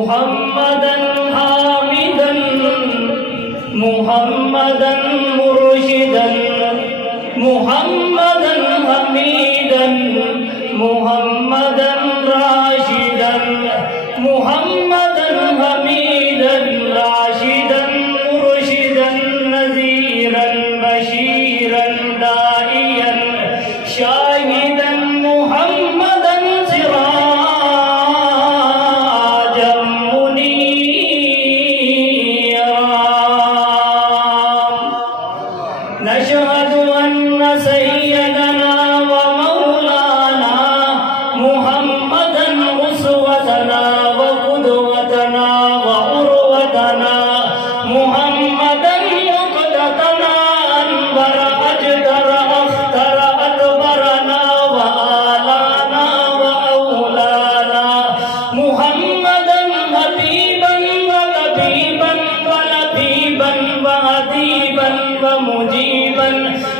محمدا حامدا محمدا مرشدا محمدا حميدا محمدا راشدا محمدا حميدا راشدا مرشدا نذيرا بشيرا داعيا شاهدا محمدا سراجا منيرا نشهد أن سيدنا ومولانا محمدا أسوتنا وقدوتنا وأروتنا محمدا مقتدنا أنبر أجدر أختر أكبرنا وآلانا وأولانا محمدا حبيبا وطبيبا ولبيبا وأديبا ومجيبا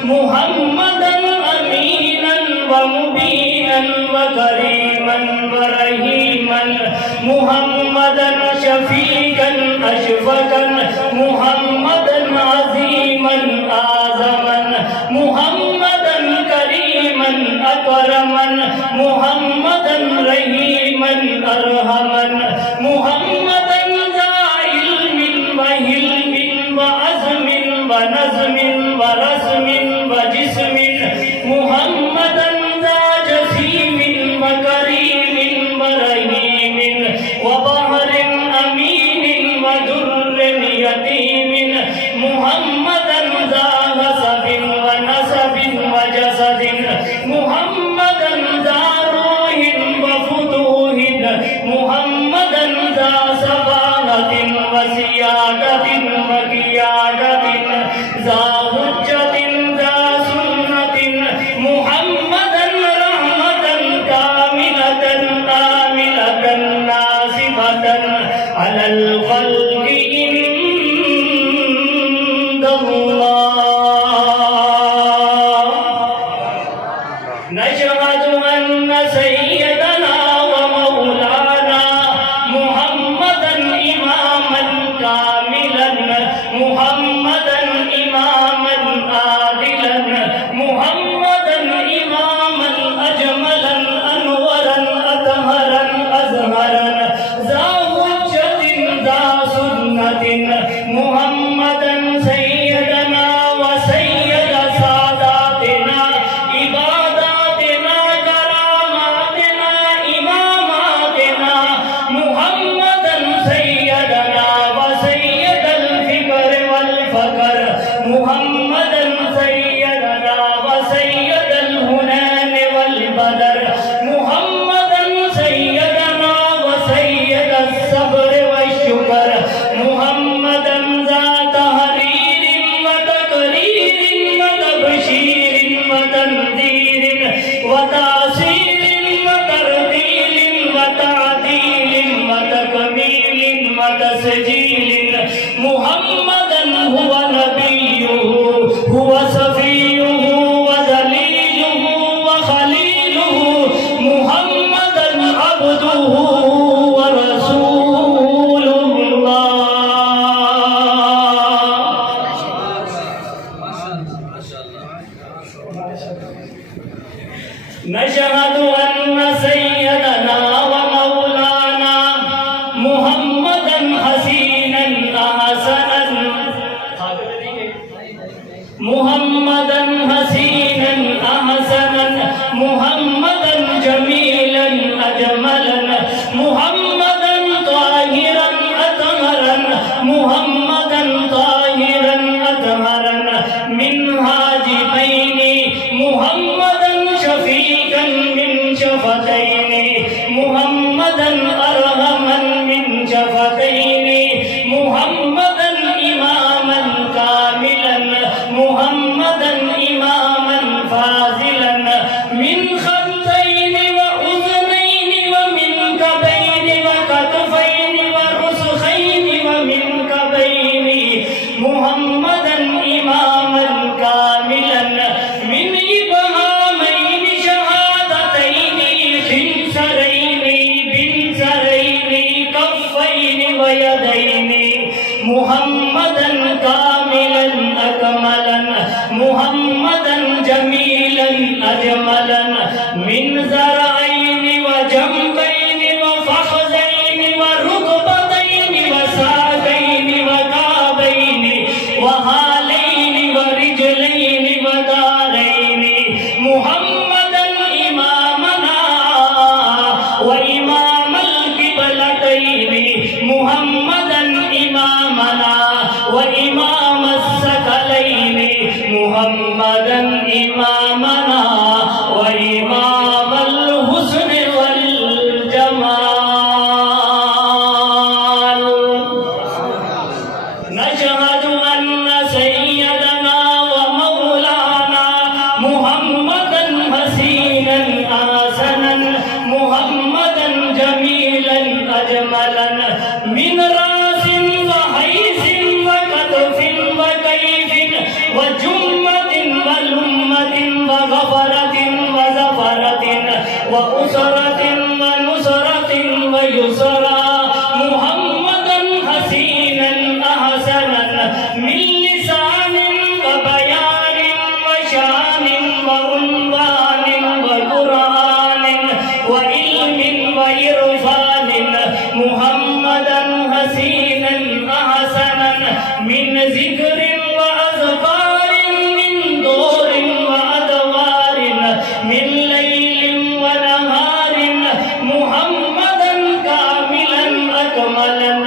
محمدا أمينا ومبينا وكريما ورحيما محمدا شفيقا أشفقا محمدا عظيما أعظما محمدا كريما أكرما محمدا رحيما أرحما محمدا ذا علم وحلم وعزم ونظم ورسم وجسم محمدا ذا جسيم وكريم ورحيم وبحر أمين ودر يتيم محمدا ذا حسب ونسب وجسد محمدا ذا روح وفتوح محمدا ذا سباحة وسيادة وقيادة ذا حجة ذا سنة محمدا رحمة كاملة آملة ناصفة على الخلق عند الله نشهد أن سيدنا ومولانا محمدا إماما كاملا محمدا إماما عادلا محمدا إماما أجملا أنورا أطهرا أزهرا ذا حجة ذا سنة محمدا سيدنا وسيد ساداتنا عباداتنا كراماتنا إماماتنا محمدا سيدنا وسيد الفكر والفقر محمدا سيدنا وسيد الهنان والبدر محمدا سيدنا وسيد الصبر والشكر محمدا ذا تهرير وتقرير وتبشير وتنذير وتعصير وترتيل وتعديل وتكميل وتسجيل محمدا هو نبيه هو صفيه ودليله وخليله محمدا عبده ورسول الله نشهد أن سيدنا ومولانا محمدا حسينا أحسنا محمدا حسينا أحسنا محمدا جميلا أجملا محمدا طاهرا أطهرا محمدا طاهرا أطهرا من حاجبين محمدا شفيقا من شفتين محمدا أرحما من شفتين ويدين محمدا كاملا أكملا محمدا جميلا أجملا من زرعين وجنبين وفخذين وركبتين وساقين وكعبين وهالين ورجلين ودارين محمدا إمامنا وإمام القبلتين محمدا إمامنا وإمام الثقلين محمدا إمامنا وإمام الحسن والجمال نشهد أن سيدنا ومولانا محمدا حسينا حسنا محمدا جميلا أجملا من رأس وحيث وكتف وكيف وجمة ولمة وغفرة وزفرة وأسرة ونصرة ويسرى محمدا حسينا أحسنا من لسان وبيان وشان وعنوان وقرآن وعلم وإرفان محمدا حسينا أحسنا من ذكر وأذكار من دور وأدوار من ليل ونهار محمدا كاملا أكملا